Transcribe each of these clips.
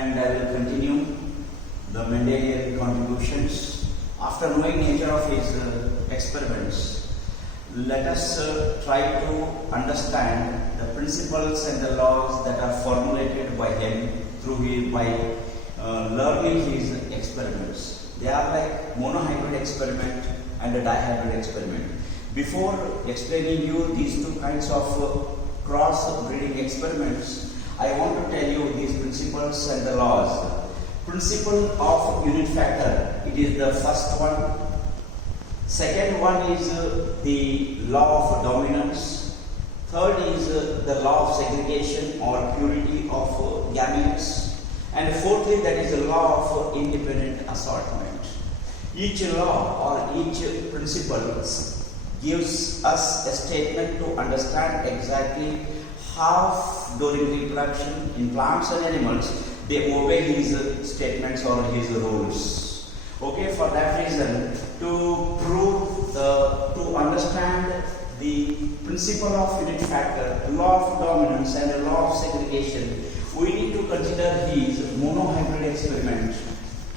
and I will continue the Mendelian contributions. After knowing nature of his experiments, let us try to understand the principles and the laws that are formulated by him by learning his experiments. They are like monohybrid experiment and a dihybrid experiment. Before explaining you these two kinds of cross-breeding experiments, I want to tell you these principles and the laws. Principle of unit factor, it is the first one. Second one is the law of dominance. Third is the law of segregation or purity of gametes. And fourthly, that is the law of independent assortment. Each law or each principle gives us a statement to understand exactly how during reproduction in plants and animals they obey his statements or his rules. Okay, for that reason, to understand the principle of unit factor, law of dominance and the law of segregation, we need to consider his monohybrid experiment.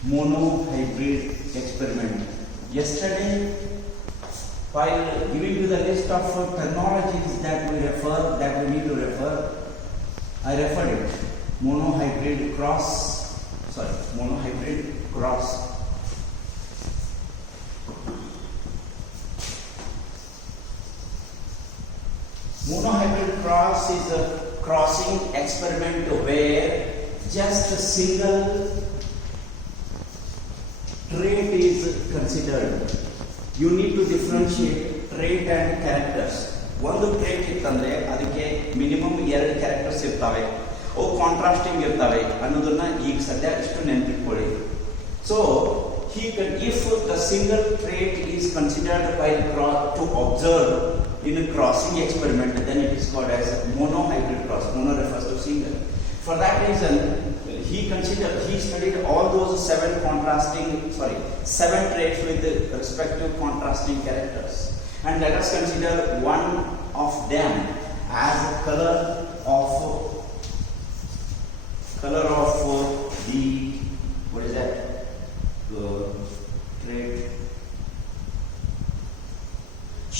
Monohybrid experiment. Yesterday, while giving you the list of terminologies that we need to refer, I referred it. Monohybrid cross. Monohybrid cross is a crossing experiment where just a single trait is considered. You need to differentiate trait and characters. ಒಂದು trait ಇತ್ತಂದ್ರೆ ಅದಕ್ಕೆ minimum 2 characters ಇರ್ತವೆ, ಅವು contrasting ಇರ್ತವೆ ಅನ್ನೋದನ್ನ ಈಗ ಸದ್ಯ ಇಷ್ಟು ನೆನಪಿಟ್ಕೊಳ್ಳಿ. So if the single trait is considered to observe in a crossing experiment, then it is called as monohybrid cross. Mono refers to single. For that reason, he studied all those 7 traits with respective contrasting characters. And let us consider one of them as color of the, what is that? Trait.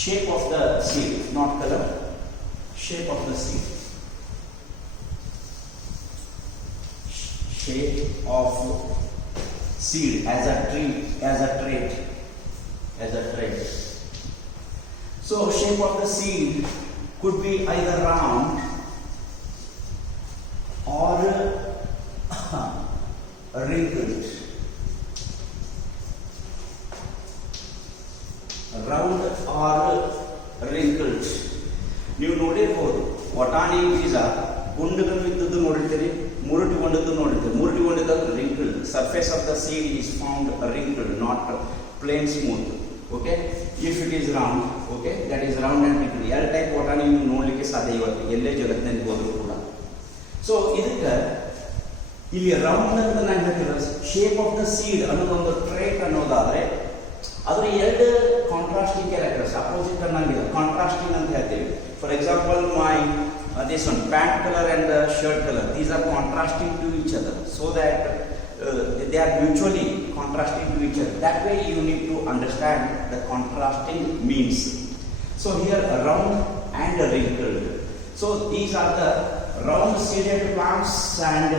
Shape of the seed, not color. Shape of the seed. Shape of seed as a trait. So shape of the seed could be either round or wrinkled. Round or wrinkled. ನೀವು ನೋಡಿರಬಹುದು ವಟಾಣಿ ಬೀಜ ಗುಂಡುಗಳು ಇದ್ದದ್ದು ನೋಡಿರ್ತೀರಿ, ಮುರುಟಿಗೊಂಡದ್ದು ನೋಡಿರ್ತೀರಿ. ಮುರುಟಿಗೊಂಡಿದ್ದು wrinkled. Surface of the seed is found wrinkled, not plain smooth. Okay, if it is round, okay, that is round and wrinkled. ಎರಡು type ವಟಾಣಿ ನೀವು ನೋಡಲಿಕ್ಕೆ ಸಾಧ್ಯ ಇವತ್ತು ಎಲ್ಲೇ ಜಗತ್ತಿನಲ್ಲಿ ಹೋದರೂ ಕೂಡ. ಸೊ ಇದಕ್ಕೆ ಇಲ್ಲಿ ರೌಂಡ್ ಅಂತ ನಾನು ಹೇಳ್ತಿರೋ ಶೇಪ್ ಆಫ್ ದ ಸೀಡ್ ಅನ್ನೋದೊಂದು ಟ್ರೇಟ್ ಅನ್ನೋದಾದ್ರೆ ಅದರ 2 ಕಾಂಟ್ರಾಸ್ಟಿಂಗ್ ಕ್ಯಾರೆಕ್ಟರ್ಸ್ ಅಪೋಸಿಟ್ ಅನ್ನಂಗಿಲ್ಲ, ಕಾಂಟ್ರಾಸ್ಟಿಂಗ್ ಅಂತ ಹೇಳ್ತೀವಿ. For example this one, pant color and the shirt color, these are contrasting to each other, so that they are mutually contrasting to each other. That way you need to understand the contrasting means. So here round and wrinkled. So these are the round seeded plants and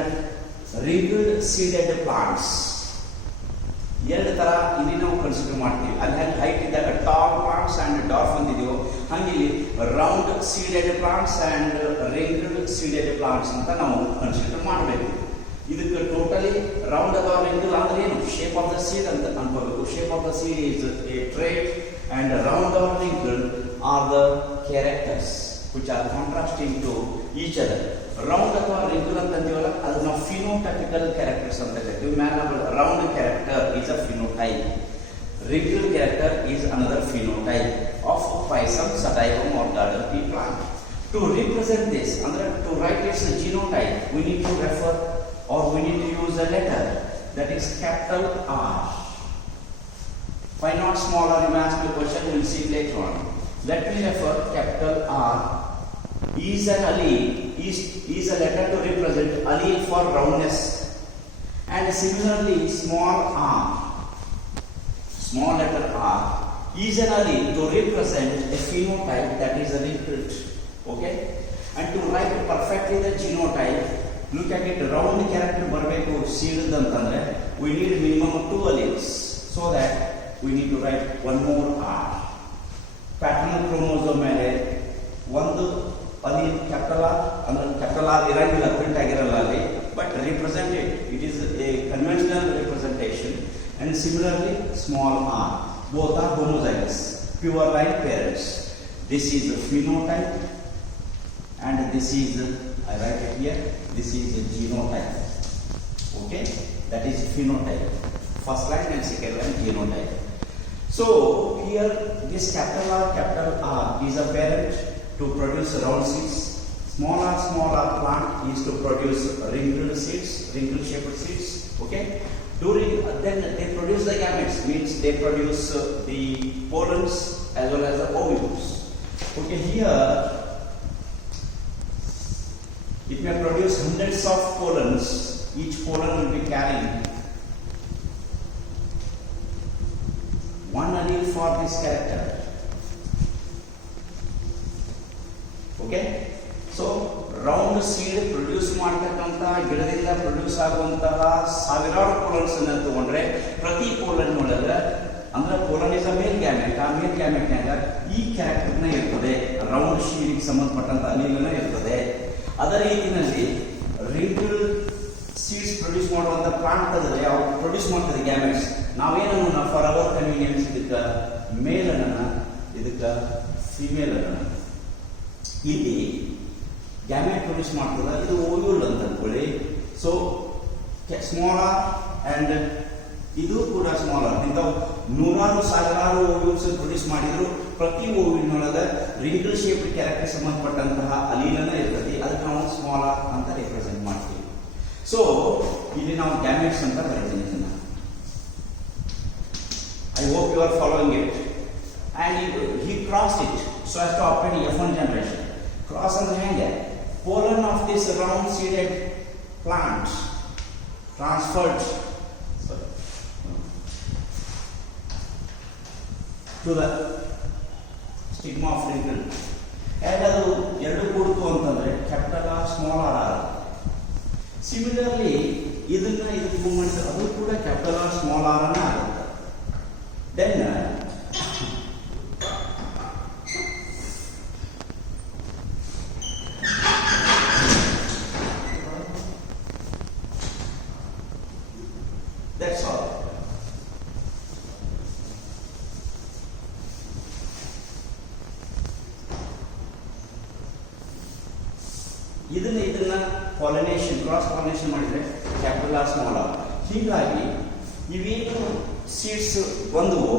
wrinkled seeded plants. ಎರಡು ತರ ಇಲ್ಲಿ ನಾವು consider ಮಾಡ್ತೀವಿ. ಅಲ್ಲಿ height ಇದ್ದಾಗ tall plants and dwarf ಅಂತಿದೆಯೋ ಹಂಗೆ round seeded plants and wrinkled seeded plants ಅಂತ ನಾವು ಕನ್ಸಿಡರ್ ಮಾಡಬೇಕು. ಇದಕ್ಕೆ ಟೋಟಲಿ ರೌಂಡ್ ಅಥವಾ ರಿಂಕಲ್ ಅಂದ್ರೆ ಏನು? ಶೇಪ್ ಆಫ್ ದ ಸೀಡ್ ಅಂತ ಅನ್ಕೋಬೇಕು. Shape of the seed is a trait and round or wrinkle are the characters which are contrasting to each other. Round ಅಥವಾ ರಿಂಕಲ್ ಅಂತ ಅಂತೀವಲ್ಲ ಅದು ನಾವು ಫಿನೋಟೈಪಿಕಲ್ ಕ್ಯಾರೆಕ್ಟರ್ಸ್ ಅಂತ ಹೇಳ್ತೀವಿ. Round character is a phenotype, wrinkled character is another phenotype of Physum sativum or garden pea plant. To represent this, to write its genotype, we need to refer or we need to use a letter that is capital R. Why not small or? You may ask me a question, we will see later on. Let me refer capital R is an allele, is a letter to represent allele for roundness. And similarly, small letter r is an allele to represent a phenotype that is a wrinkled. Okay, and to write perfectly the genotype, look at it, round character ಬರಬೇಕು seeded ಅಂತಂದ್ರೆ we need minimum of 2 alleles, so that we need to write one more r. Paternal chromosome ಮೇಲೆ ಒಂದು allele capital R, ಅಂದ್ರೆ capital R ಇರಂಗಿಲ್ಲ, print ಆಗಿರಲ್ಲ ಅಲ್ಲಿ, but represented, it is a conventional representation. And similarly, small r, both are homozygous, pure line parents. This is the phenotype, and this is, I write it here, this is the genotype. Okay, that is phenotype. First line and second line genotype. So here, this capital R is a parent to produce round seeds. Small r plant is to produce wrinkled seeds, wrinkle shaped seeds. Okay, then they produce the gametes, means they produce the pollens as well as the ovules. Okay, here it may produce hundreds of pollens. Each pollen will be carrying one allele for this character. Okay, so round seed produce ಮಾಡತಕ್ಕಂತ ಗಿಡದಿಂದ produce ಆಗುವಂತಹ ಸಾವಿರಾರು pollens ಅನ್ನು ತಗೊಂಡ್ರೆ ಪ್ರತಿ pollen ಒಳಗೆ ಅಂದ್ರೆ pollen is a male gamete, ಆ male ಗ್ಯಾಮೆಟ್ನಾಗ ಈ ಕ್ಯಾರೆಕ್ಟರ್ನ ಇರ್ತದೆ, ರೌಂಡ್ ಶೀಡ್ಗೆ ಸಂಬಂಧಪಟ್ಟಂತ ಅನಿಲನ ಇರ್ತದೆ. ಅದರ ರೀತಿಯಲ್ಲಿ ರಿಂಕಲ್ ಸೀಡ್ಸ್ ಪ್ರೊಡ್ಯೂಸ್ ಮಾಡುವಂತ ಪ್ಲಾಂಟ್ ಅದರೆ ಅವು ಪ್ರೊಡ್ಯೂಸ್ ಮಾಡ್ತದೆ ಗ್ಯಾಮೆಟ್ಸ್. ನಾವೇನನ್ನ ಫಾರ್ ಅವರ್ ಕನ್ವೀನಿಯನ್ಸ್ ಇದಕ್ಕೆ ಮೇಲ್ ಅನ್ನ, ಇದಕ್ಕೆ ಫಿಮೇಲ್ ಅನ್ನ, ಇಲ್ಲಿ ಗ್ಯಾಮೆಟ್ ಪ್ರೊಡ್ಯೂಸ್ ಮಾಡ್ತದ, ಇದು ಓವ್ಯೂಲ್ ಅಂತ ಅನ್ಕೊಳ್ಳಿ. ಸೊ ಸ್ಮಾಲ್ ಆರ್ ಅಂಡ್ ಇದು ಕೂಡ ಸ್ಮಾಲ್ ಆರ್, ಇಂಥ ನೂರಾರು ಸಾವಿರಾರು ಓವ್ಯೂಲ್ಸ್ ಪ್ರೊಡ್ಯೂಸ್ ಮಾಡಿದ್ರು ಪ್ರತಿ ಓವ್ಯೂಲ್ನೊಳಗ ರಿಂಕಲ್ ಶೇಪ್ ಕ್ಯಾರೆಕ್ಟರ್ ಸಂಬಂಧಪಟ್ಟಂತಹ ಅಲೀಲನ ಇರ್ತದೆ, ಅದಕ್ಕೆ ನಾವು ಸ್ಮಾಲ್ ಆರ್ ಅಂತ ರಿಪ್ರೆಸೆಂಟ್ ಮಾಡ್ತೀವಿ. ಸೊ ಇಲ್ಲಿ ನಾವು ಗ್ಯಾಮೆಟ್ಸ್ ಅಂತ ಕರಿತೀವಿ. I hope you are following it. And he crossed it so as to obtain F1 generation. Cross ಅಂದ್ರೆ ಹೆಂಗೆ, pollen of this round seeded plant transferred to the stigma of wrinkle. And ಅದು ಎರಡು ಕೂಡ್ತು ಅಂತಂದ್ರೆ capital R small R R. Similarly ಇದನ್ನ ಇದಕ್ಕೆ movement ಅದು ಕೂಡ ಕ್ಯಾಪಿಟಲ್ ಆರ್ ಸ್ಮಾಲ್ ಆರ್ ಅನ್ನ ಆಗುತ್ತೆ. Then that's all. ಇದನ್ನ ಪಾಲಿನೇಷನ್, ಕ್ರಾಸ್ ಪಾಲಿನೇಷನ್ ಮಾಡಿದ್ರೆ ಕ್ಯಾಪಿಟಲ್ ಆರ್ ಸ್ಮಾಲ್ ಆರ್. ಹೀಗಾಗಿ ಇವೇನು seeds ಬಂದವು,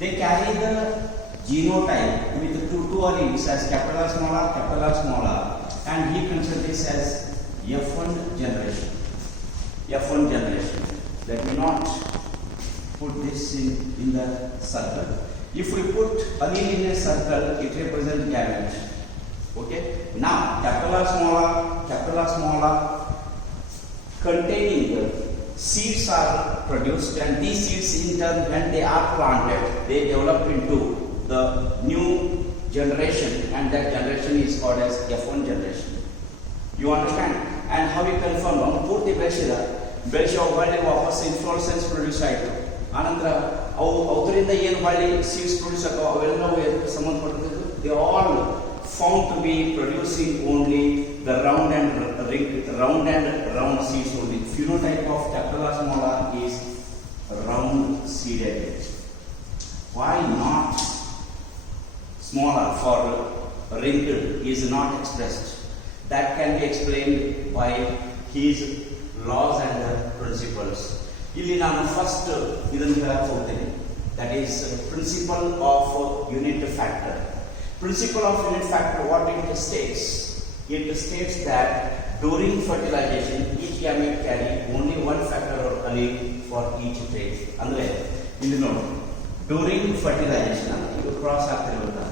they carry the genotype with two alleles as capital R small r, and he considers this as F1 generation. F1 generation. Let me not put this in the circle. If we put allele in a circle, it represents gamete. Okay. Now capital R small r containing the seeds are produced, and these seeds in turn, when they are planted, they develop into the new generation, and that generation is called as F1 generation. You understand? And how we confirm? ಪೂರ್ತಿ ಬೆಳೆಸಿ ಹೊಳ್ಳಿ ವಾಪಸ್ inflorescence produce ಆಯಿತು, ಆನಂತರ ಅವರಿಂದ ಏನು ಹೊಳ್ಳಿ seeds produce ಆಗೋ ಅವೆಲ್ಲವೂ ಸಂಬಂಧಪಟ್ಟಿದ್ದು they all found to be producing only the round and round seeds only. Phenotype of capital R small r is round seeded. Why not small r for wrinkled is not expressed? That can be explained by his laws and principles. ಇಲ್ಲಿ ನಾನು first ಇದನ್ನು ಹೇಳಕ್ಕೆ ಹೋಗ್ತೇನೆ, that is principle of unit factor. Principle of unit factor, what it states? It states that during fertilization, each gamete carry only one factor or allele for each trait. Andre, ಇಲ್ಲಿ ನೋಡಿ, during fertilization, ಇದು cross ಆಗ್ತಿರೋದು,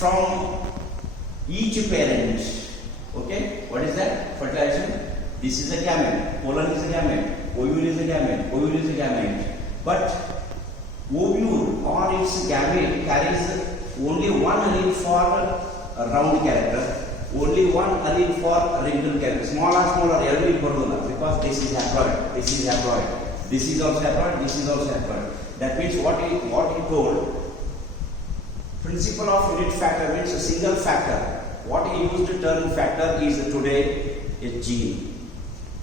from each parent, okay, what is that? Fertilization, This is a gamete. Pollen is a gamete. Ovule is a gamete. Ovule is a gamete. But ovule or its gamete carries only one allele for a round character, only one allele for wrinkled character. Smaller, every formula, because this is haploid, this is haploid, this is also haploid, this is also haploid. That means what he told, principle of unit factor means a single factor. What he used to term factor is today a gene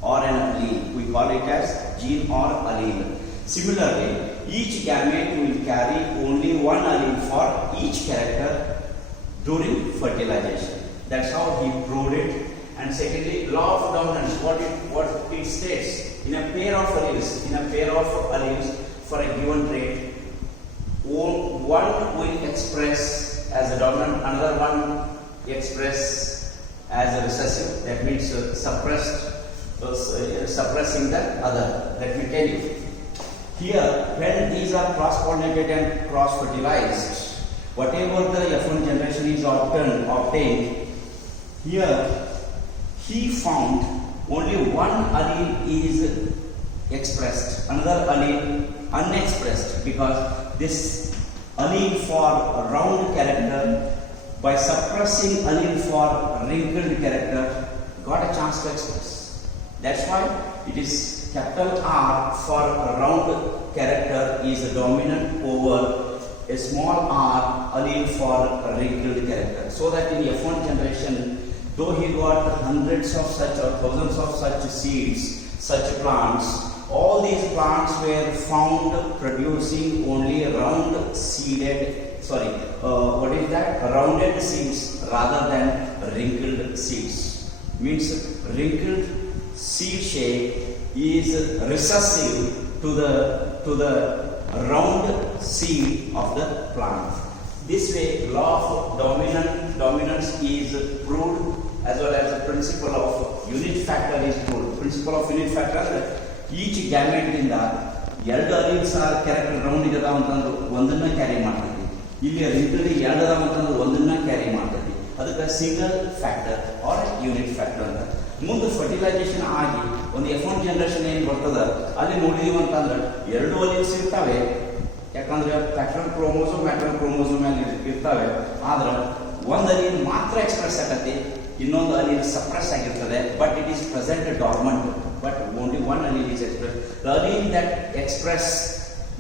or an allele. We call it as gene or allele. Similarly, each gamete will carry only one allele for each character during fertilization. That's how he proved it. And secondly, law of dominance, what it states, in a pair of alleles for a given trait, one will express as a dominant, another one express as a recessive. That means suppressing the other. Let me tell you. Here, when these are cross-pollinated and cross-fertilized, whatever the F1 generation is obtained, here he found only one allele is expressed, another allele unexpressed, because this allele for a round character, by suppressing allele for wrinkled character, got a chance to express. That's why it is capital R for a round character is dominant over a small r allele for a wrinkled character. So that in F1 generation, though he got hundreds of such or thousands of such seeds, such plants, all these plants were found producing only rounded seeds rather than wrinkled seeds. Means wrinkled seed shape is recessive to the round seed of the plant. This way, law of dominance is proved, as well as the principle of unit factor is proved. Principle of unit factor, each gamete in the ಎರಡು alleles R character round ಇರದ ಅಂತಂದ್ರೆ ಒಂದನ್ನ carry ಮಾಡ್ತೈತಿ. ಇಲ್ಲಿ wrinkled ಎರಡು ಅದಾವ ಅಂತಂದ್ರೆ ಒಂದನ್ನ ಕ್ಯಾರಿ ಮಾಡ್ತೈತಿ. ಅದಕ್ಕೆ single factor or unit factor ಅಂತ. ಮುಂದೆ ಫರ್ಟಿಲೈಸೇಷನ್ ಆಗಿ ಒಂದು F1 ಜನರೇಷನ್ ಏನು ಬರ್ತದ ಅಲ್ಲಿ ನೋಡಿದೀವಿ ಅಂತಂದ್ರೆ ಎರಡು ಅಲೀಲ್ಸ್ ಇರ್ತಾವೆ. ಯಾಕಂದ್ರೆ ಪ್ಯಾಟ್ರನ್ ಕ್ರೋಮೋಸೋಮ್ ಮ್ಯಾಟ್ರನ್ ಕ್ರೋಮೋಸೋಮ್ ಇರ್ತಾವೆ. ಆದ್ರೆ ಒಂದು ಅಲೀಲ್ ಮಾತ್ರ ಎಕ್ಸ್ಪ್ರೆಸ್ ಆಗತ್ತೆ, ಇನ್ನೊಂದು ಅಲೀಲ್ ಸಪ್ರೆಸ್ ಆಗಿರ್ತದೆ. But it is present dormant, but only one allele is expressed. The allele that expressed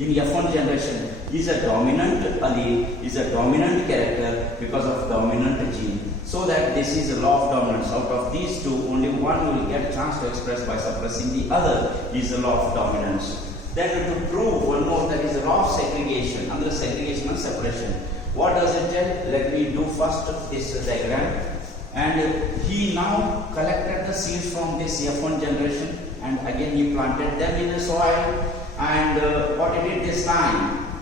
in F1 generation is a dominant allele, is a dominant character because of dominant gene. So that this is a law of dominance. Out of these two, only one will get a chance to express by suppressing the other is the law of dominance. Then to prove one more, that is the law of segregation, under segregation and separation. What does it tell? Let me do first this diagram. And he now collected the seeds from this F1 generation and again he planted them in the soil. And what he did this time,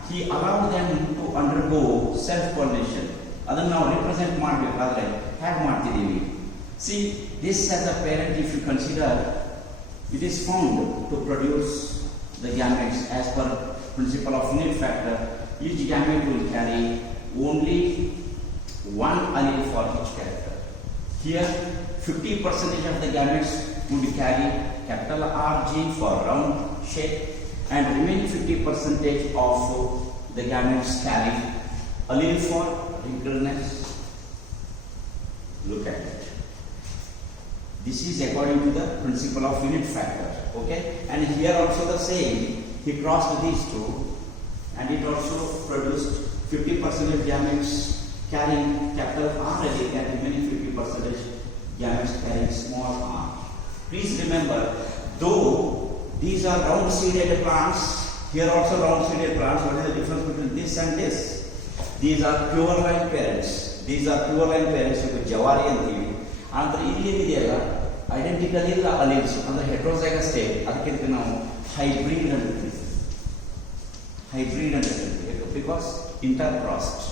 he allowed them to undergo self-pollination. Adana now represent ಮಾಡಬೇಕಾದ್ರೆ ಹೇಗೆ ಮಾಡ್ತಿದ್ದೀವಿ? See, this as a parent, if you consider, it is found to produce the gametes as per principle of unit factor. Each gamete will carry only one allele for each character. Here, 50% of the gametes would carry capital R gene for round shape, and remaining 50% of the gametes carry allele for wrinkledness. Look at it. This is according to the principle of unit factor. Okay, and here also the same. He crossed these two, and it also produced 50% of gametes carrying capital R allele and remaining 50% gametes carrying small r. Please remember, though these are round seeded plants, here also round seeded plants, what is the difference between this and this? These are pure line parents. These are pure line parents with Jawari and Thivi. And the identical is the alleles, and the heterozygous state, ಅದಕ್ಕೆ ನಾವು hybrid ಅಂತೀವಿ. Hybrid ಅಂತೀವಿ because intercrossed,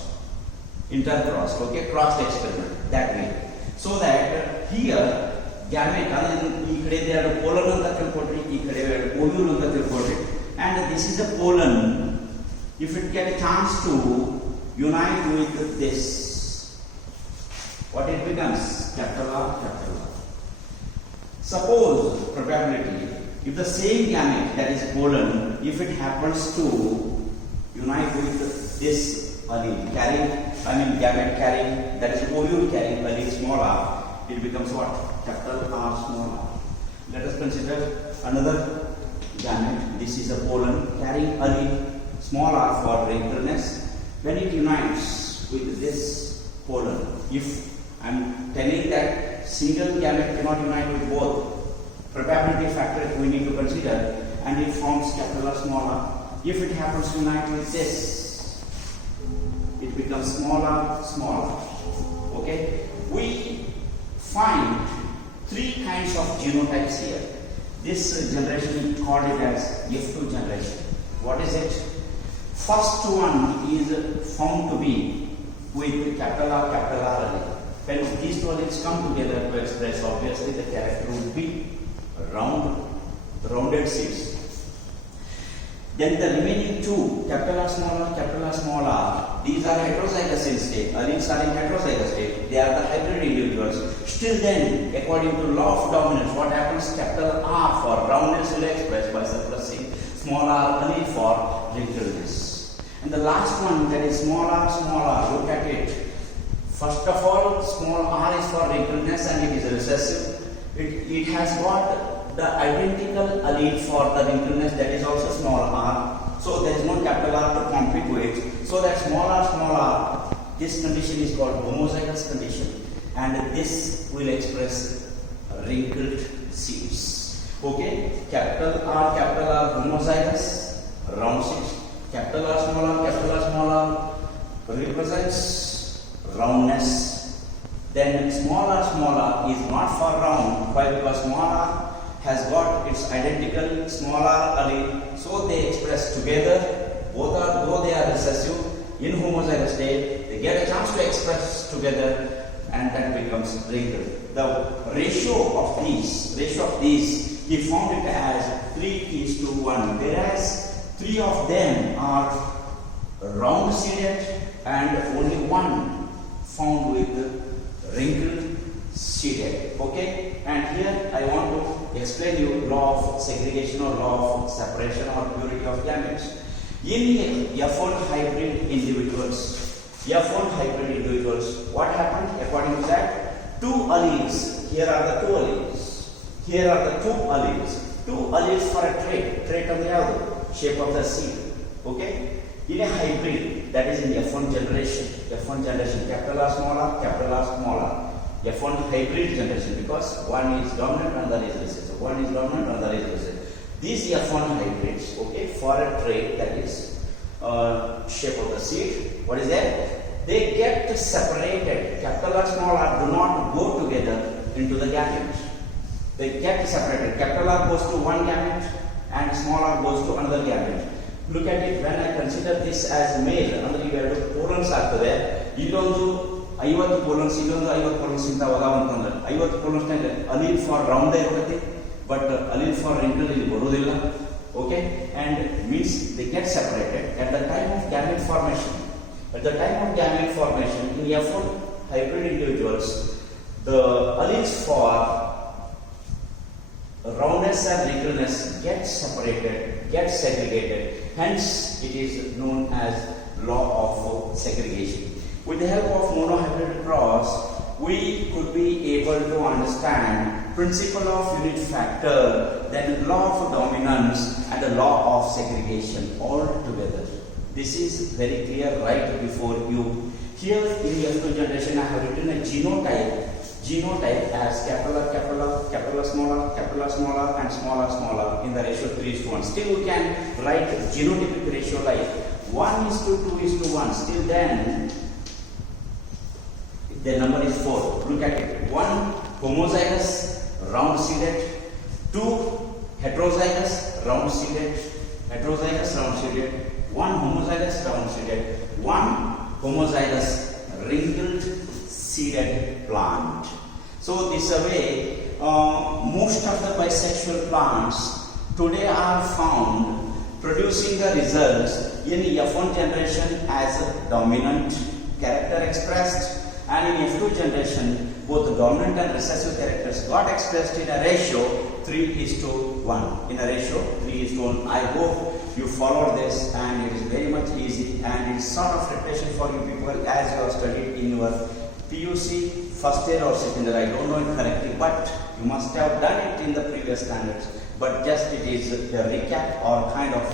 okay, crossed experiment that way. So that here gamete ಅಂದ್ರೆ ಈ ಕಡೆ ಎರಡು pollen ಅಂತ ತಿಳ್ಕೊಳ್ರಿ, ಈ ಕಡೆ ಎರಡು ovule ಅಂತ ತಿಳ್ಕೊಳ್ರಿ, and this is a pollen. If it get a chance to unite with this, what it becomes? Capital R, capital R. Suppose probability, if the same gamete, that is pollen, if it happens to unite with this allele, gamete carrying, that is ovule carrying allele small r, it becomes what? Capital R small r. Let us consider another gamete. This is a pollen carrying allele small r for wrinkleness. When it unites with this pollen, if I am telling that single gamete cannot unite with both, probability factor we need to consider, and it forms capital R small r. If it happens to unite with this, it becomes smaller. Okay, we find three kinds of genotypes here. This generation we call it as F2 generation. What is it? First one is found to be with capital R allele. When these two alleles come together to express, obviously the character would be rounded seeds. Then the remaining two, capital R small r, these are heterozygous in state. Alleles are in heterozygous state. They are the hybrid individuals. Still then, according to law of dominance, what happens? Capital R for roundness will express by suppressing small r allele for wrinkleness. And the last one, that is small r, look at it. First of all, small r is for wrinkleness and it is recessive. It has got the identical allele for the wrinkleness, that is also small r. So there is no capital R to compete with. So that small r, this condition is called homozygous condition, and this will express wrinkled seeds. Okay, capital R homozygous, round seeds. Capital R small r represents roundness. Then small r is not for round. Why? Because small r has got its identical small r allele, so they express together. Though they are recessive in homozygous state, they get a chance to express together, and that becomes wrinkled. The ratio of these, he found it as 3:1, whereas 3 of them are round seeded and only one found with wrinkled seeded. Okay, and here I want to explain you law of segregation or law of separation or purity of gametes. In F1 hybrid individuals, what happened? According to that, two alleles. Here are the two alleles. Two alleles for a trait on the other, shape of the seed. Okay. In a hybrid, that is in F1 generation, capital R small r. F1 hybrid generation, because one is dominant and the other is recessive. These F1 hybrids, okay, for a trait, that is shape of the seed, what is that? They get separated. Capital R small r do not go together into the gamete. They get separated. Capital R goes to one gamete and small r goes to another gamete. Look at it. When I consider this as male, ಅಂದ್ರೆ ಇವೆರಡು pollens ಆಗ್ತದೆ. ಇಲ್ಲೊಂದು 50 pollens, ಇಲ್ಲೊಂದು 50 pollens ಇಂತ ಅದಾವ ಅಂತಂದ್ರೆ 50 pollens ನಲ್ಲಿ allele for round ಇರುತ್ತೆ, ಬಟ್ ಅಲೀಲ್ ಫಾರ್ wrinkle ಇಲ್ಲಿ ಬರುವುದಿಲ್ಲ. Okay, and means they get separated at the time of gamete formation. In F1 hybrid individuals, the alleles for roundness and wrinkleness get separated, get segregated. Hence, it is known as law of segregation. With the help of Monohybrid Cross, we could be able to understand principle of unit factor, then law of dominance and the law of segregation all together. This is very clear right before you. Here in the F2 generation, I have written a genotype as capital R small r, and small r in the ratio 3:1. Still we can write genotypic ratio like 1:2:1. Still then the number is 4. Look at it. 1 homozygous round seeded, 2 heterozygous round seeded, 1 homozygous round seeded, 1 homozygous wrinkled seeded plant. So this way, most of the bisexual plants today are found producing the results in F1 generation as a dominant character expressed, and in F2 generation both the dominant and recessive characters got expressed in a ratio 3:1. In a ratio 3:1. I hope you followed this, and it is very much easy, and it is sort of repetition for you people as you have studied in your PUC first year or second year. I don't know it correctly, but you must have done it in the previous standards. But just it is a recap or kind of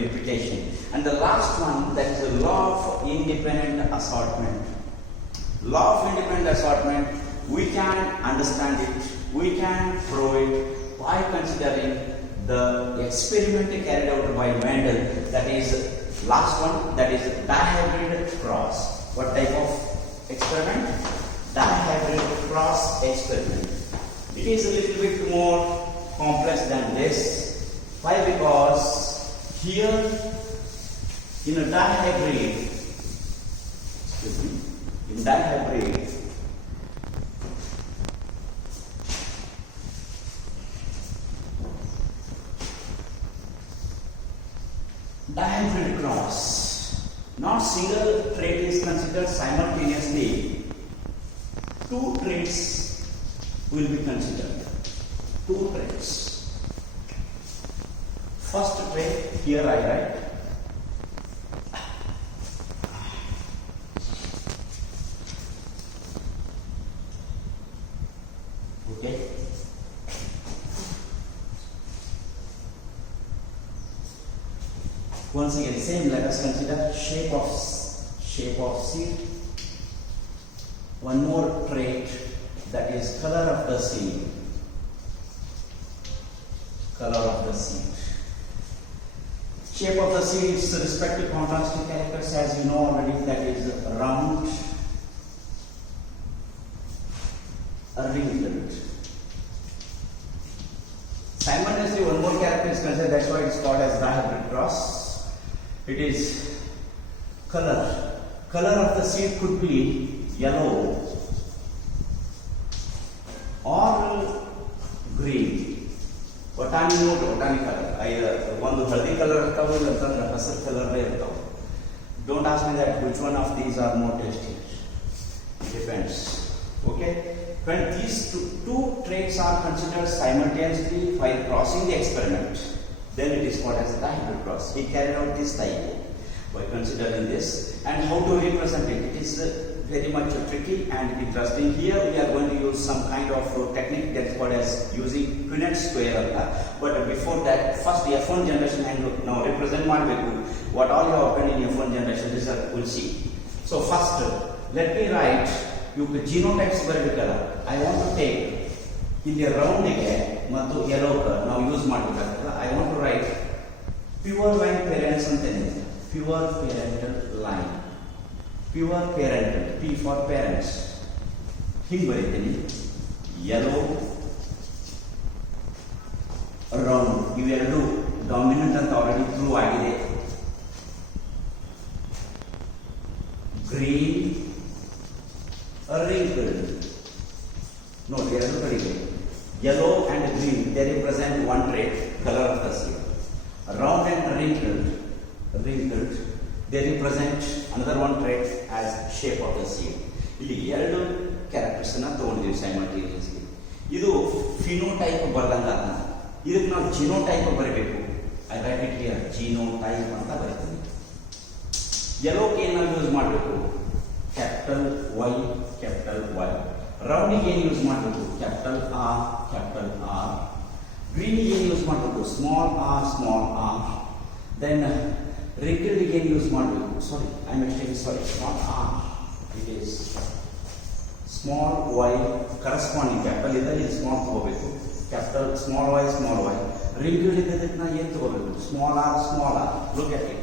repetition. And the last one, that is the law of independent assortment. Law of independent assortment, we can understand it, we can prove it by considering the experiment carried out by Mendel. That is last one, that is Dihybrid Cross. What type of experiment? Dihybrid Cross experiment. It is a little bit more complex than this. Why? Because here in a dihybrid, in dihybrid, dihybrid cross, not single trait is considered simultaneously. Two traits will be considered. Two traits. First trait, here I write. Okay. Once again, same. Let us consider shape of seed. One more trait, that is color of the seed. Color of the seed. Shape of the seed is respective contrasting characters, as you know already. That is round, wrinkled. Simultaneously, one more character is considered. That's why it's called as Dihybrid Cross. It is color. Color of the seed could be yellow or green. Botany note, botany color. One haldi color irtave, hasar color irtave. Don't ask me that which one of these are more tasty. It depends. Okay. When these two traits are considered simultaneously while crossing the experiment, then it is called as a dihybrid cross. He carried out this type by considering this. And how to represent it? It is very much tricky and interesting. Here we are going to use some kind of technique that is called as using Punnett square. But before that, first the F1 generation and now represent what all you have opened in F1 generation, this we'll see. So first, let me write you genotypes color. I want to take in the round ಮತ್ತು yellow now use ಮಾಡಬೇಕಾಗುತ್ತದೆ. I want to write pure line parents ಅಂತ ಇದೆ. Pure parental line. Pure parental, P for parents. ಹಿಂಗೆ ಬರೀತೀನಿ. Yellow, round. ಇವೆರಡು dominant ಅಂತ already prove ಆಗಿದೆ. Green, wrinkled. No, ಎರಡು ಕಡೆಗೆ. Yellow and green, they represent one trait, color of the seed. Round and wrinkled, they represent another one trait as shape of the seed. ಇಲ್ಲಿ ಎರಡು characters ಅನ್ನ ತಗೊಂಡಿದ್ದೀವಿ simultaneously. ಇದು phenotype ಬರ್ದಂಗ ಇದಕ್ಕೆ ನಾವು ಜಿನೋಟೈಪ್ ಬರಬೇಕು. I write it here, genotype ಅಂತ ಬರೀತೀನಿ. ಯೆಲ್ಲೋಗೆ ಏನು ಯೂಸ್ ಮಾಡಬೇಕು? Capital Y, capital Y. ರೌಂಡಿಗೆ ಏನು ಯೂಸ್ ಮಾಡಬೇಕು? Capital R. ಗ್ರೀನಿಗೆ ಏನು ಯೂಸ್ ಮಾಡಬೇಕು? Small r. ದೆನ್ wrinkled ಏನು ಯೂಸ್ ಮಾಡಬೇಕು? Small r. It is small y corresponding capital ಇದ್ದರೆ ಇದು ಸ್ಮಾಲ್ ತಗೋಬೇಕು. Capital small y. wrinkled ಇದ್ದದಕ್ಕೆ ನಾವು ಏನು ತಗೋಬೇಕು? Small r. Look at it.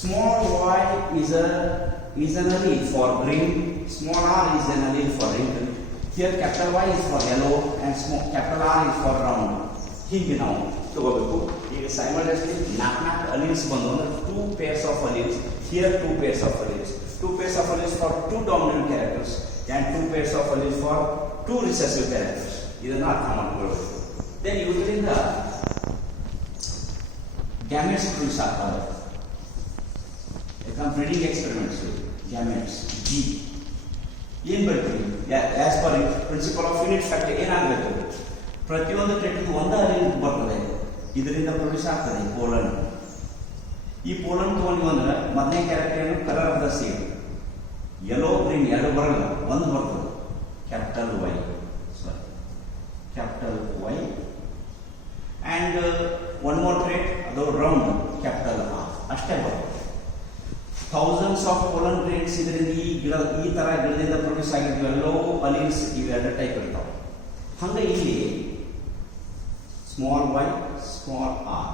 Small y is an allele for green. Small r is an allele for wrinkled. Here capital Y is for yellow and capital R is for round. ಹೀಗೆ ನಾವು ತಗೋಬೇಕು. ಈಗ simultaneously ನಾಲ್ಕು alleles ಬಂದು ಅಂದ್ರೆ 2 pairs of alleles. Here 2 pairs of alleles. 2 pairs of alleles for 2 dominant characters and 2 pairs of alleles for 2 recessive characters. ಇದನ್ನ ಅರ್ಥ ಮಾಡ್ಕೊಳ್ಳಬೇಕು. Then ಇದರಿಂದ gametes produce ಆಗ್ತವೆ. Come breeding experiments with gametes G. ಏನು ಬರ್ತೀವಿ as per principle of unit factor ಏನಾಗಬೇಕು, ಪ್ರತಿಯೊಂದು ಟ್ರೇಟ್ಗೂ ಒಂದು allele ಬರ್ತದೆ, ಇದರಿಂದ ಪ್ರೊಡ್ಯೂಸ್ ಆಗ್ತದೆ ಪೋಲನ್. ಈ ಪೋಲನ್ ತೊಗೊಂಡು ಅಂದ್ರೆ ಮೊದಲನೇ ಕ್ಯಾರೆಕ್ಟರ್ ಏನು, colour of the seed, yellow green ಎರಡು ಬರಲ್ಲ, ಒಂದು ಬರ್ತದೆ, capital Y, sorry capital Y. And one more trait ಅದು ರೌಂಡ್, ಕ್ಯಾಪಿಟಲ್ ಆರ್, ಅಷ್ಟೇ ಬರ್ತದೆ. ಥೌಸಂಡ್ಸ್ ಆಫ್ ಪೋಲನ್ ಗ್ರೇನ್ಸ್ ಇದರಿಂದ ಈ ಥರ ಗಿಡದಿಂದ ಪ್ರೊಡ್ಯೂಸ್ ಆಗಿದ್ವು ಎಲ್ಲೋ ಅಲೀಲ್ಸ್ ಇವೆರಡು ಟೈಪ್ ಇರ್ತಾವೆ. ಹಂಗೆ ಇಲ್ಲಿ ಸ್ಮಾಲ್ ವೈ ಸ್ಮಾಲ್ ಆರ್,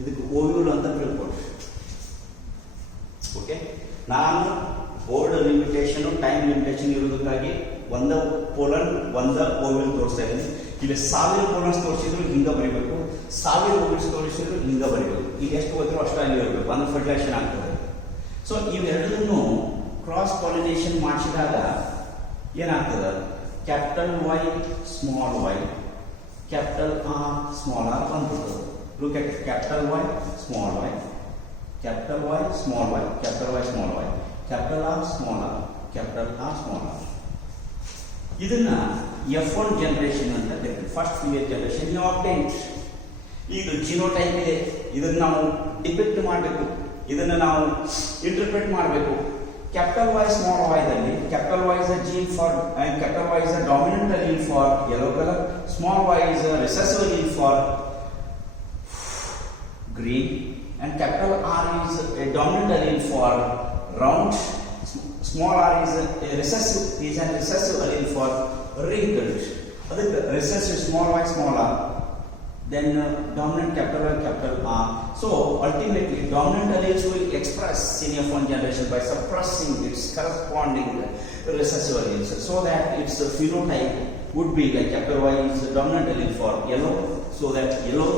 ಇದಕ್ಕೆ ಓವ್ಯೂಲ್ ಅಂತ ತಿಳ್ಕೊಳ್ರಿ. ಓಕೆ, ನಾನು ಬೋರ್ಡ್ ಲಿಮಿಟೇಷನ್ ಟೈಮ್ ಲಿಮಿಟೇಷನ್ ಇರೋದಕ್ಕಾಗಿ ಒಂದ ಪೋಲನ್ ಒಂದ ಓವ್ಯೂಲ್ ತೋರಿಸ್ತಾ ಇದ್ದೀನಿ. ಇಲ್ಲಿ 1000 ಪೋಲನ್ಸ್ ತೋರಿಸಿದ್ರು ಹಿಂಗೆ ಬರೀಬೇಕು, 1000 ಓವ್ಯೂಲ್ಸ್ ತೋರಿಸಿದ್ರು ಹಿಂಗೆ ಬರೀಬೇಕು. ಈಗ ಎಷ್ಟು ಹೋದ್ರು ಅಷ್ಟು ಅಲ್ಲಿ ಇರಬೇಕು, ಒಂದು ಫರ್ಟಿಲೈಸೇಷನ್ ಆಗ್ತದೆ. ಸೊ ಇವೆರಡನ್ನು ಕ್ರಾಸ್ ಪಾಲಿನೇಷನ್ ಮಾಡಿಸಿದಾಗ ಏನಾಗ್ತದೆ, capital Y small Y capital R small r ಬಂದ್ಬಿಡ್ತದೆ. Look at capital Y small Y capital Y small Y capital Y small Y capital R small r capital R small r. ಇದನ್ನ F1 generation ಅಂತ ಕರೀತೀವಿ, first filial generation ನೀವು obtained. ಈಗ genotype ಇದೆ, ಇದನ್ನ ನಾವು depict ಮಾಡಬೇಕು, ಇದನ್ನ ನಾವು ಇಂಟರ್ಪ್ರೆಟ್ ಮಾಡಬೇಕು. ಕ್ಯಾಪಿಟಲ್ ವೈ ಸ್ಮಾಲ್ ವೈ ದಲ್ಲಿ capital Y is a gene for capital Y is a dominant allele for yellow colour, small Y is a recessive allele for green, and capital R is a dominant allele for round, small r is a recessive allele for wrinkled. ಅದಕ್ಕೆ recessive small y small r, then dominant capital Y capital R. So ultimately dominant alleles will express in F1 generation by suppressing its corresponding recessive alleles, so that its phenotype would be like capital Y is the dominant allele for yellow, so that yellow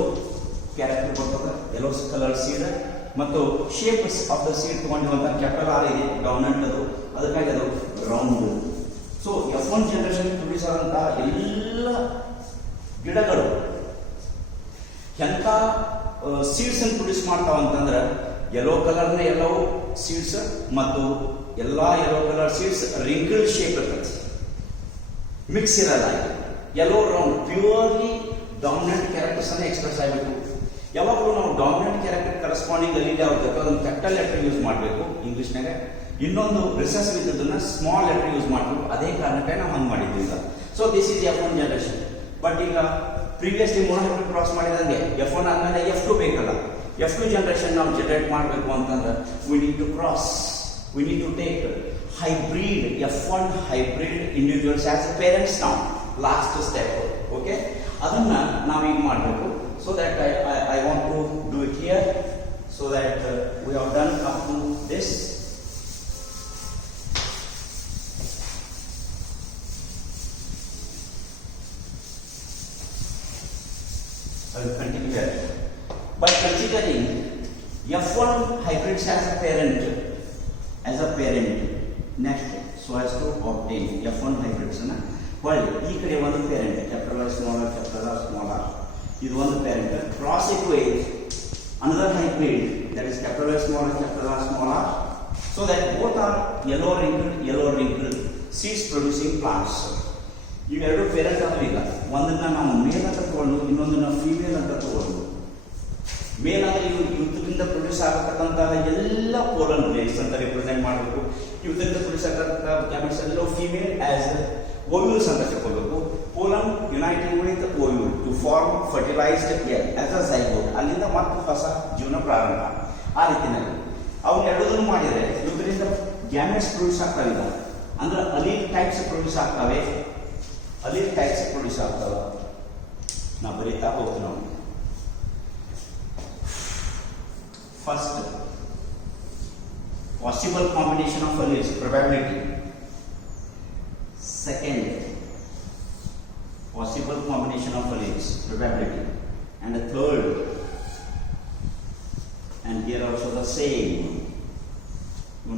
character ಬರ್ತದೆ, yellow colour seed. ಮತ್ತು shapes of the seed ತಗೊಂಡಿರುವಂಥ capital R ಇದೆ dominant, ಅದಕ್ಕಾಗಿ ಅದು round. So F1 generation produce ಆದಂತಹ ಎಲ್ಲ ಗಿಡಗಳು ಎಂಥ ಸೀಡ್ಸ್ ಅನ್ನು ಪ್ರೊಡ್ಯೂಸ್ ಮಾಡ್ತಾವ ಅಂತಂದ್ರೆ ಯೆಲ್ಲೋ ಕಲರ್ನ ಎಲ್ಲೋ ಸೀಡ್ಸ್ ಮತ್ತು ಎಲ್ಲ yellow colour seeds wrinkle shape ಇರ್ತದೆ, ಮಿಕ್ಸ್ ಇರಲ್ಲ. Yellow round purely dominant characters ಅನ್ನು ಎಕ್ಸ್ಪ್ರೆಸ್ ಆಗಬೇಕು. ಯಾವಾಗಲೂ ನಾವು ಡಾಮಿನೆಂಟ್ ಕ್ಯಾರೆಕ್ಟರ್ ಕರೆಸ್ಪಾಂಡಿಂಗ್ ಅಲ್ಲಿ ಯಾವ್ದು ಅದನ್ನು ಕ್ಯಾಪಿಟಲ್ ಲೆಟರ್ ಯೂಸ್ ಮಾಡಬೇಕು ಇಂಗ್ಲಿಷ್ನಾಗ, ಇನ್ನೊಂದು ರಿಸೆಸ್ ಇದ್ದದನ್ನ ಸ್ಮಾಲ್ ಲೆಟರ್ ಯೂಸ್ ಮಾಡಬೇಕು. ಅದೇ ಕಾರಣಕ್ಕೆ ನಾವು ಹಂಗೆ ಮಾಡಿದ್ವಿ ಈಗ. So this is F1 generation. But ಈಗ ಪ್ರೀವಿಯಸ್ಲಿ ಮೊನೋಹೈಬ್ರಿಡ್ ಕ್ರಾಸ್ ಮಾಡಿದಂಗೆ F1 ಆದ್ಮೇಲೆ F2 ಬೇಕಲ್ಲ. F2 ಜನರೇಷನ್ ನಾವು ಜನರೇಟ್ ಮಾಡಬೇಕು ಅಂತಂದ್ರೆ we need to cross, we need to take hybrid F1 hybrid individuals as parents. ನಾವು ಲಾಸ್ಟ್ ಸ್ಟೆಪ್, ಓಕೆ, ಅದನ್ನ ನಾವೀಗ ಮಾಡಬೇಕು. So that I want to do it here, so that we have done up to this. I will continue here. By considering F1 hybrids as a parent, next, so as to obtain F1 hybrids, while ಈ ಕಡೆ ಒಂದು parent, capital R small r capital R small r, ಇದು ಒಂದು parent, cross it with another hybrid, that is capital R small r capital R small r, so that both are yellow wrinkled seeds producing plants. ಇವೆರಡು parent ಆದ್ರೂ ಈಗ ಒಂದನ್ನ ನಾವು ಮೇಲ್ ಅಂತ ತಗೊಂಡು ಇನ್ನೊಂದನ್ನ female ಅಂತ ತಗೊಂಡು, ಮೇಲ್ ಅಂದ್ರೆ ಇವು ಯುದ್ಧದಿಂದ ಪ್ರೊಡ್ಯೂಸ್ ಆಗತಕ್ಕಂತಹ ಎಲ್ಲ ಪೋಲನ್ ಗ್ರೇನ್ಸ್ ಅಂತ ರಿಪ್ರೆಸೆಂಟ್ ಮಾಡಬೇಕು. ಯುದ್ಧದಿಂದ ಪ್ರೊಡ್ಯೂಸ್ ಆಗತಕ್ಕಂಥ ಗ್ಯಾಮೆಟ್ಸ್ ಎಲ್ಲ ಫೀಮೇಲ್ ಆಸ್ ಓವ್ಯೂಲ್ಸ್ ಅಂತ ತಿಳ್ಕೋಬೇಕು. Pollen uniting with ovule to form fertilised egg as a zygote, ಅಲ್ಲಿಂದ ಮತ್ತೆ ಹೊಸ ಜೀವನ ಪ್ರಾರಂಭ. ಆ ರೀತಿಯಲ್ಲಿ ಅವನ್ನ ಎರಡೂ ಮಾಡಿದರೆ ಇದರಿಂದ ಗ್ಯಾಮೆಟ್ಸ್ ಪ್ರೊಡ್ಯೂಸ್ ಆಗ್ತಾವಿಲ್ಲ, ಅಂದ್ರೆ ಅಲೀಲ್ ಟೈಪ್ಸ್ ಪ್ರೊಡ್ಯೂಸ್ ಆಗ್ತವೆ. ನಾ ಬರೀತಾ ಹೋಗ್ತೀನಿ ನಾವು. First possible combination of alleles, probability. Second, possible combination of alleles, probability. And the third, and here also the same.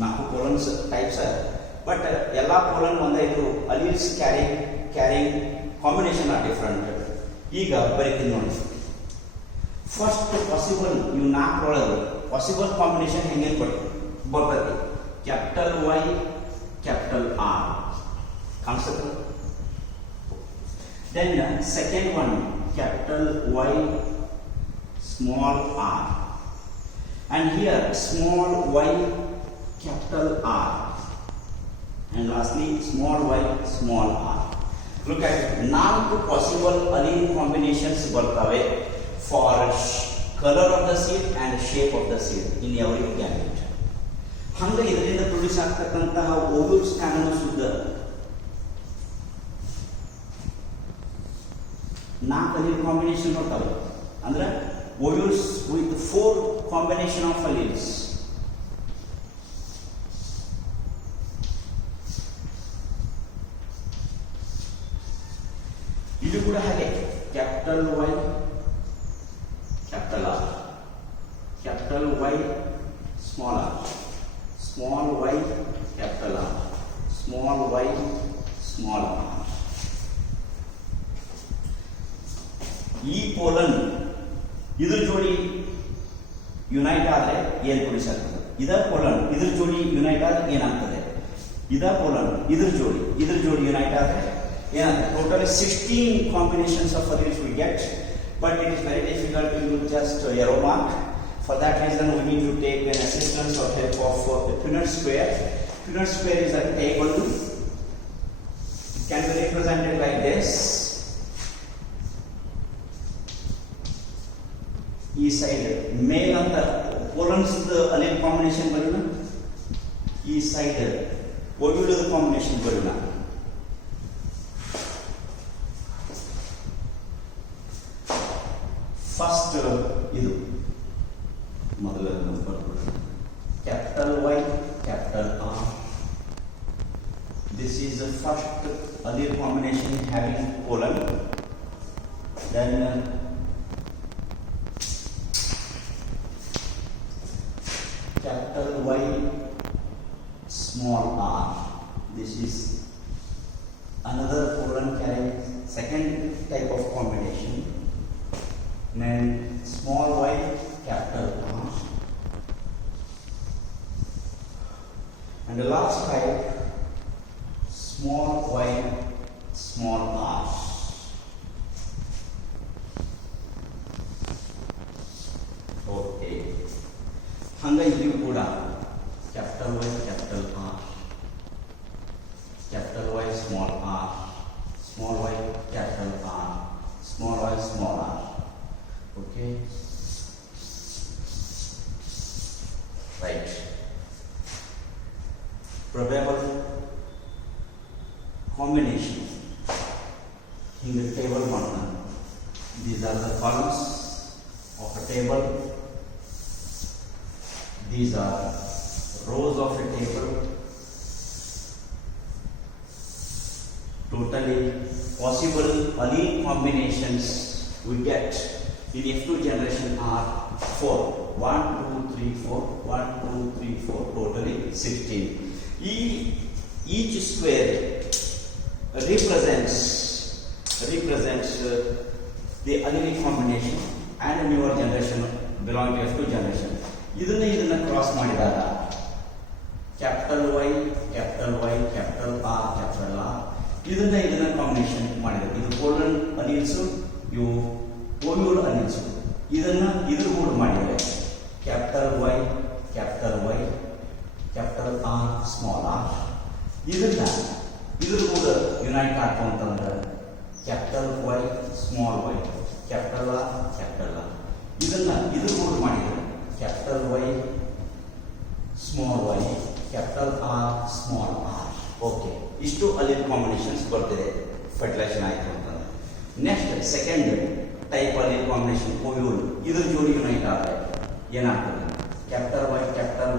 ನಾಲ್ಕು ಪೋಲನ್ಸ್ ಟೈಪ್ಸ್, ಬಟ್ ಎಲ್ಲ ಪೋಲನ್ ಒಂದೇ ಇದ್ರು, alleles carrying combination are different. ಈಗ ಬರೀತೀನಿ ನೋಡಿ. ಫಸ್ಟ್ ಪಾಸಿಬಲ್, ಇವು ನಾಲ್ಕರೊಳಗೆ possible combination ಹೆಂಗೆ ಕೊಡಿ ಬರ್ತೈತಿ. Capital Y capital R. ಕಾಣಿಸುತ್ತೆ? Then second one, capital Y, small r. And here small y, capital R. And lastly small y, small r. Look at it. 4 possible allele combinations ಬರ್ತವೆ for color of the seed and shape of the seed in every gamete. ಹಂಗೆ ಇದರಿಂದ produce ಆಗ್ತಕ್ಕಂತಹ ovules ಕಾನೂನು ಶುದ್ಧ 4 allele combination ಬರ್ತವೆ. ಅಂದ್ರೆ ovules with 4 combination of alleles. ಇದು ಕೂಡ ಹಾಗೆ capital Y capital R, capital Y small R, small Y capital R, small Y small R. ಈ ಪೋಲನ್ ಇದ್ರ ಜೋಡಿ ಯುನೈಟ್ ಆದ್ರೆ ಏನ್ ಪ್ರೊಡ್ಯೂಸ್ ಆಗ್ತದೆ? ಇದ ಪೋಲನ್ ಇದ್ರ ಜೋಡಿ ಯುನೈಟ್ ಆದ್ರೆ ಏನಾಗ್ತದೆ? ಇದ ಪೋಲನ್ ಇದ್ರ ಜೋಡಿ ಯುನೈಟ್ ಆದ್ರೆ ಏನಾಗ್ತದೆ? Totally 16 combinations of alleles we get, but it is very difficult to use just arrow mark. For that reason we need to take an assistance or help of the Punnett square. Punnett square is a table. It can be represented like this. ಈ side male ಅಂತ pollens allele combination ಬರೋಣ, ಈ side ovule combination ಬರೋಣ. First ಇದು ಮೊದಲ capital Y capital R. This is the first allele combination having colon. Then capital Y small r. This is another colon carrying second type of combination. Then small y capital R. And the last type small y small r. Okay. ಹಂಗೆ ಇಲ್ಲಿಯೂ ಕೂಡ capital Y capital R, capital Y small R, small Y capital R, small Y small r. Okay, right. Probable combination ಹಿಂಗೆ table ಮಾಡೋಣ. These are the columns of a table. These are rows of a table. Totally possible allele combinations we get in F2 generation are 4. 1, 2, 3, 4. 1, 2, 3, 4. Totally 16. Each square represents the allele combination and a newer generation belonging to F2 generation. ಇದನ್ನ cross ಮಾಡಿದಾಗ capital Y capital Y capital R capital R ಇದನ್ನ combination ಮಾಡಿದ್ರೆ ಇದು colon ಅನಿಲ್ಸು, ಇವು ovule ಅನಿಲ್ಸು. ಇದನ್ನ ಇದ್ರ ಕೂಡ ಮಾಡಿದರೆ capital Y capital R small R. ಇದ್ರ ಕೂಡ ಯುನೈಟ್ ಆಗ್ತು ಅಂತಂದ್ರೆ capital Y small Y capital R ಇದ್ರ ಕೂಡ ಮಾಡಿದರೆ capital Y small y capital R small r. Okay, ಇಷ್ಟು allele combinations ಬರ್ತಿದೆ ಫರ್ಟಿಲೈಸೇಷನ್ ಆಯ್ತು ಅಂತಂದ್ರೆ. Next second type allele combination ಓವ್ಯೂಲ್. ಇದ್ರ ಜೋಡಿ ಯುನೈಟ್ ಆದರೆ ಏನಾಗ್ತದೆ? Capital Y capital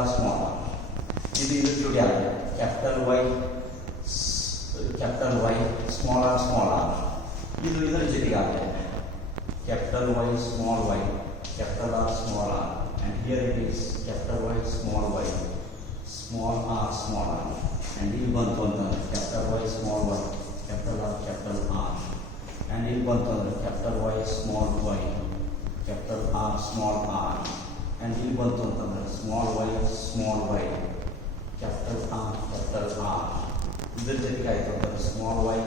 R small R. ಇದು ಇದ್ರ ಜೋಡಿ ಆದರೆ ಕ್ಯಾಪಿಟಲ್ ವೈ ಸ್ಮಾಲ್ ಆರ್. ಇದು ಇದರ ಜೊತೆಗೆ ಆದರೆ capital Y small y capital R small r, and here it is capital Y small r small r, and ಇಲ್ಲಿ ಬಂತು ಅಂತಂದ್ರೆ capital Y small y capital R, and ಇಲ್ಲಿ ಬಂತು ಅಂದ್ರೆ capital Y small R small r, and ಇಲ್ಲಿ ಬಂತು ಅಂತಂದ್ರೆ small y capital R, capital R. इधर जब क्या है तो small y,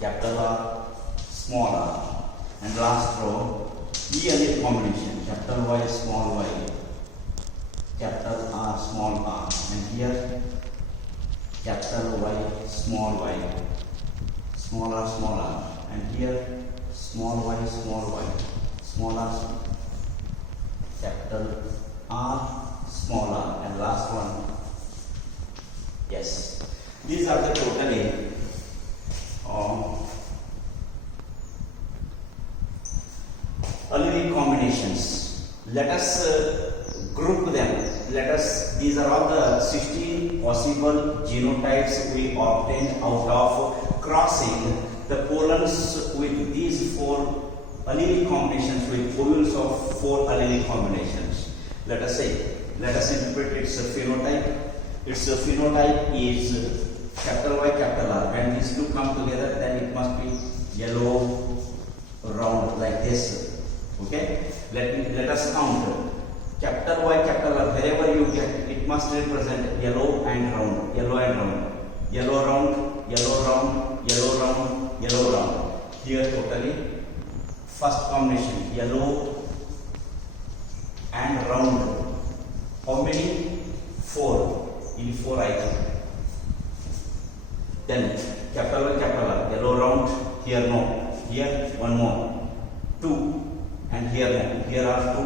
capital R, small r, and last row E and combination capital Y, small y, capital R, small r, and here capital Y, small y, small r, and here small y, small r, capital R, small r, and last one. Yes, these are the totally allelic combinations. Let us group them. These are all the 16 possible genotypes we obtained out of crossing the pollens with these 4 allelic combinations with ovules of 4 allelic combinations. Let us interpret its phenotype. Its phenotype is capital Y, capital R. When these two come together, then it must be yellow round like this. Okay? Let us count. Capital Y, capital R. Wherever you get, it must represent yellow and round. Yellow round, yellow round, yellow round. Here totally first combination yellow and round. How many? 4. In 4 items. Then capital Y, capital R, yellow round, here no, here one more, 2, and here no, here are 2,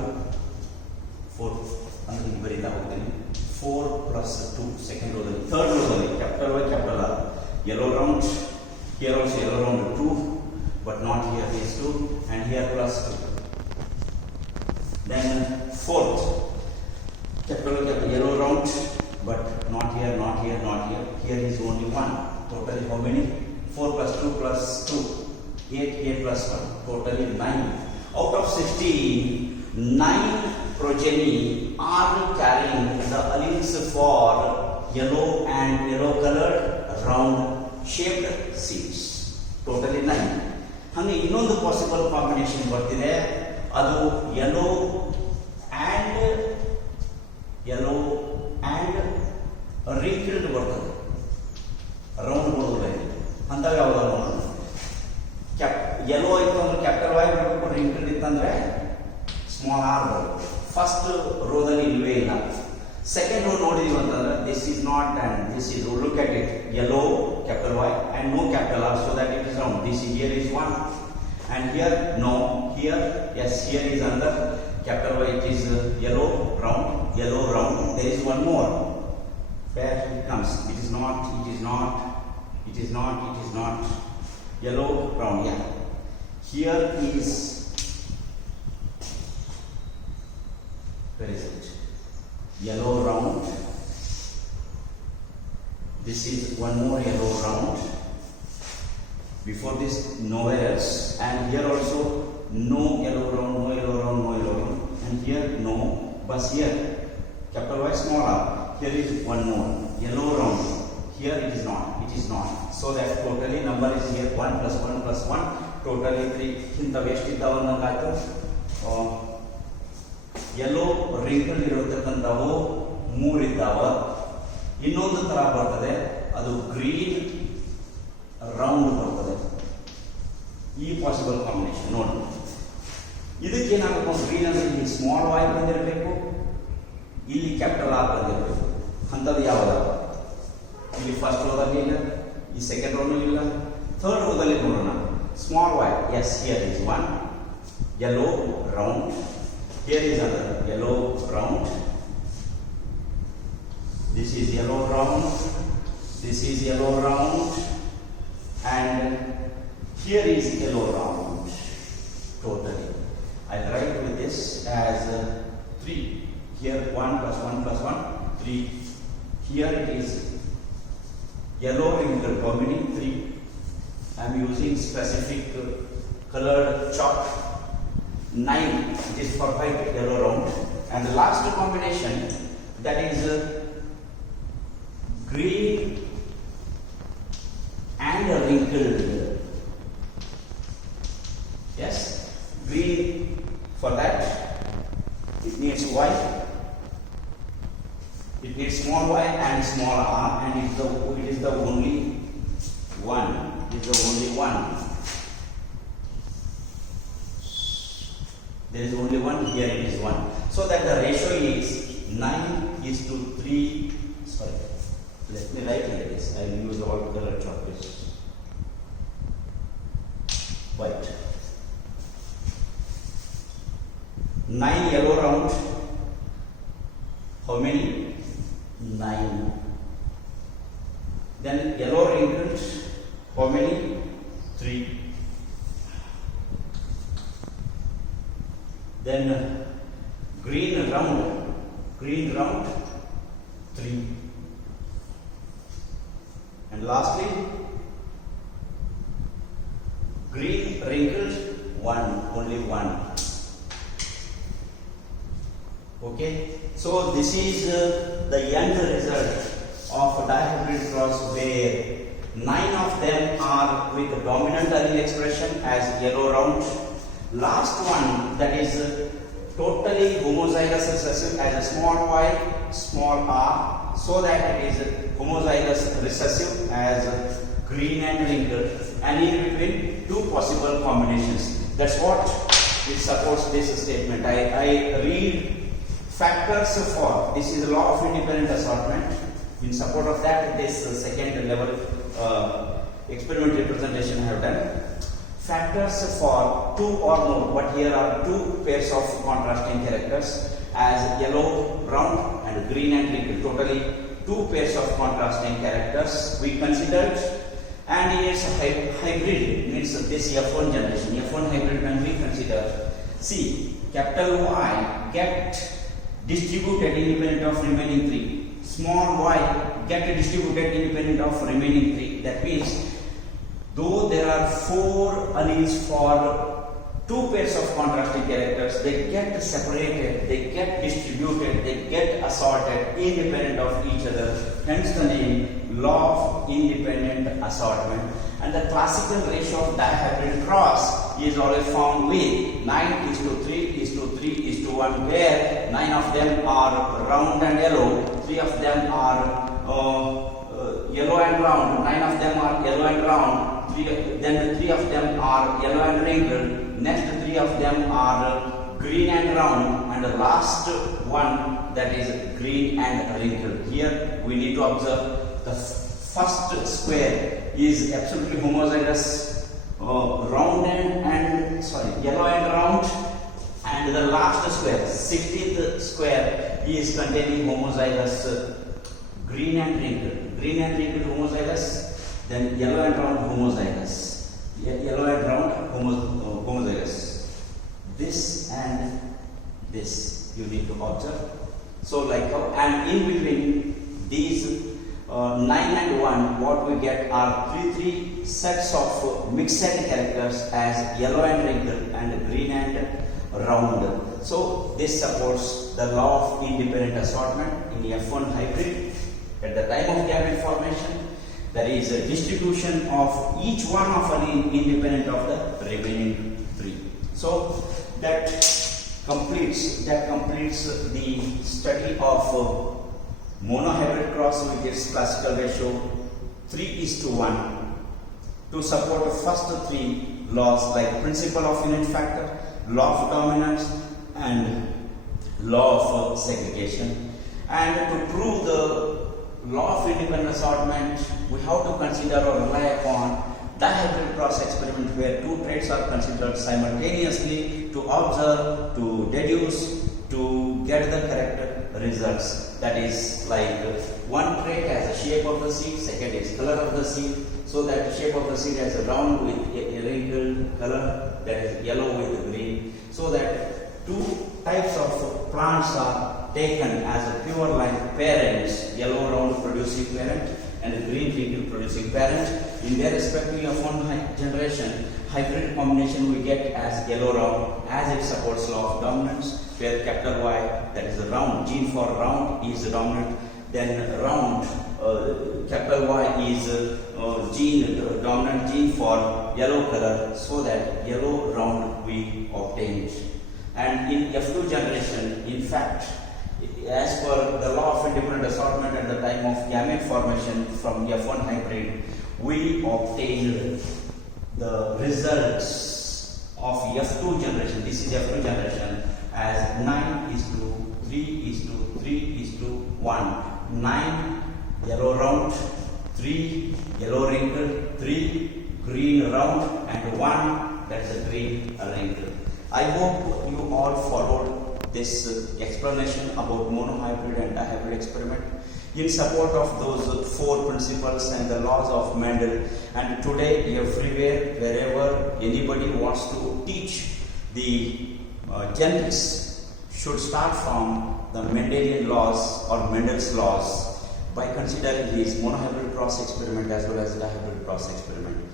4, 4 plus 2, second row, third row, capital Y, capital R, yellow round, here also yellow round 2, but not here, these 2, and here plus 2. Then fourth, capital Y, capital yellow round, but not here, not here, not here. Here is only 1. Totally how many? 4 plus 2 plus 2. 8 plus 1. Totally 9. Out of 16, 9 progeny are carrying the alleles for yellow and yellow colored round shaped seeds. Totally 9. ಹಂಗೆ ಇನ್ನೊಂದು possible combination ಬರ್ತಿದೆ, ಅದು yellow and wrinkled ಬರ್ತದೆ, round ಬರೋದಿಲ್ಲ. ಅಂಥವು ಯಾವ್ದು ನೋಡೋಣ. Yellow ಇತ್ತು ಅಂದ್ರೆ ಕ್ಯಾಪಿಟಲ್ ವೈ ಬರಬೇಕು, ರಿಂಕಲ್ಡ್ ಇತ್ತಂದ್ರೆ ಸ್ಮಾಲ್ ಆರ್ ಬರಬೇಕು. ಫಸ್ಟ್ ರೋದಲ್ಲಿ ಇಲ್ವೇ ಇಲ್ಲ. ಸೆಕೆಂಡ್ ರೋ ನೋಡಿದೀವಿ ಅಂತಂದ್ರೆ this is not and this is, look at it, yellow capital Y and no capital R, so that it is round. This here is 1 and here no, here yes, here is another capital Y, it is yellow round, there is one more. Where it comes? It is not yellow round. Yeah, here is, where is it? Yellow round. This is one more yellow round. Before this nowhere else, and here also no yellow round, and here no, but here capital Y, small r, here is one more yellow round, here it is not, so that totally number is here 1 plus 1 plus 1, totally 3. ಇಂತ ways ಇದ್ದಾವನ್ನಂಗಾಯ್ತು. Yellow wrinkle ಇರತಕ್ಕಂಥವು 3 ಇದ್ದಾವ. ಇನ್ನೊಂದು ತರ ಬರ್ತದೆ, ಅದು green round ಬರ್ತದೆ. ಈ ಪಾಸಿಬಲ್ ಕಾಂಬಿನೇಷನ್ ನೋಡಿ. ಇದಕ್ಕೆ ಏನಾಗಬೇಕು, ಗ್ರೀನ್ ಅಂದ್ರೆ ಇಲ್ಲಿ ಸ್ಮಾಲ್ ವೈ ಬಂದಿರಬೇಕು, ಇಲ್ಲಿ ಕ್ಯಾಪಿಟಲ್ ಆರ್ ಬಂದಿರಬೇಕು. ಅಂಥದ್ದು ಯಾವ್ದು? ಇಲ್ಲಿ ಫಸ್ಟ್ ರೋದಲ್ಲಿ ಇಲ್ಲ, ಈ ಸೆಕೆಂಡ್ ರೋನಲ್ಲಿ ಇಲ್ಲ, ಥರ್ಡ್ ರೋದಲ್ಲಿ ನೋಡೋಣ. Small Y, yes, here is 1 yellow round, here is another yellow round, this is yellow round, this is yellow round, and here is yellow round. Totally I write with this as 3. Here 1 plus 1 plus 1, 3. Here it is yellow wrinkle, how many? 3. I am using specific colored chalk. 9, it is perfect yellow round. And the last combination, that is green and wrinkled. Yes, green, for that it needs white, only one. There is only one, here it is 1. So that the ratio is 9:3. Sorry, let me write like this. I will use all color chalk. White. 9 yellow round. How many? 9. Then yellow wrinkled. How many? 3. Then green round. Green round. 3. And lastly, green wrinkled 1. Only 1. Okay, so this is the end result of dihybrid cross, where 9 of them are with the dominant allele expression as yellow round. Last one, that is totally homozygous recessive as a small y, small r, so that it is homozygous recessive as green and wrinkled, and in between 2 possible combinations. That's what it supports this statement. I read factors for, this is law of independent assortment. In support of that, this second level experimental representation I have done. Factors for 2 or more, but here are 2 pairs of contrasting characters as yellow round and green and wrinkled, totally 2 pairs of contrasting characters we considered. And yes, hybrid means this F1 generation, F1 hybrid when we consider. See, capital Y get distributed independent of remaining 3. Small y get distributed independent of remaining 3. That means though there are 4 alleles for 2 pairs of contrasting characters, they get separated, they get distributed, they get assorted independent of each other. Hence the name law of independent assortment. And the classical ratio of dihybrid cross is always found with 9:3:3:1, where 9 of them are round and yellow, 3 of them are yellow and round, 9 of them are yellow and round, then 3 of them are yellow and wrinkled, next 3 of them are green and round, and the last one, that is green and wrinkled. Here we need to observe the first square is absolutely homozygous, yellow and round, and the last square, 16th square, is containing homozygous green and wrinkled. Green and wrinkled homozygous, then yellow and round homozygous. Yellow and round homozygous. This and this you need to observe. So like how, and in between these 9 and 1, what we get are three sets of mixed characters as yellow and wrinkled and green and round. So this supports the law of independent assortment in F1 hybrid. At the time of gamete formation, there is a distribution of each one of an independent of the remaining 3. So that completes the study of monohybrid cross with its classical ratio 3:1 to support the first 3 laws like principle of unit factor, law of dominance, and law of segregation. And to prove the law of independent assortment, we have to consider or rely upon dihybrid cross experiment, where 2 traits are considered simultaneously to observe, to deduce, to get the correct results. That is like one trait has the shape of the seed, second is color of the seed. So that the shape of the seed has a round with a wrinkled color, that is yellow with green. So that 2 types of plants are taken as a pure line parents, yellow round producing parent and a green wrinkled producing parent. In their respective F1 generation, hybrid combination we get as yellow round, as it supports law of dominance, where capital Y, that is the round, gene for round is dominant, then round, capital Y is dominant gene for yellow color, so that yellow round we obtained. And in F2 generation, in fact, as per the law of independent assortment at the time of gamete formation from F1 hybrid, we obtained results of F2 generation, this is F2 generation, as 9 is to 3 is to 3 is to 1. 9 yellow round, 3 yellow wrinkle, 3 green round, and 1 that is a green wrinkle. I hope you all followed this explanation about monohybrid and dihybrid experiment in support of those 4 principles and the laws of Mendel. And today, everywhere, wherever anybody wants to teach the genetics, should start from the Mendelian laws or Mendel's laws by considering his monohybrid cross experiment as well as dihybrid cross experiment.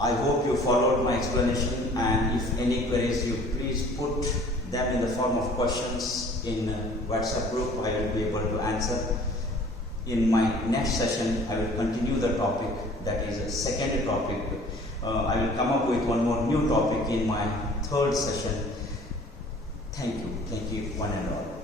I hope you followed my explanation, and if any queries, you please put them in the form of questions in WhatsApp group. I will be able to answer. In my next session, I will continue the topic, that is a second topic. I will come up with one more new topic in my third session. Thank you one and all.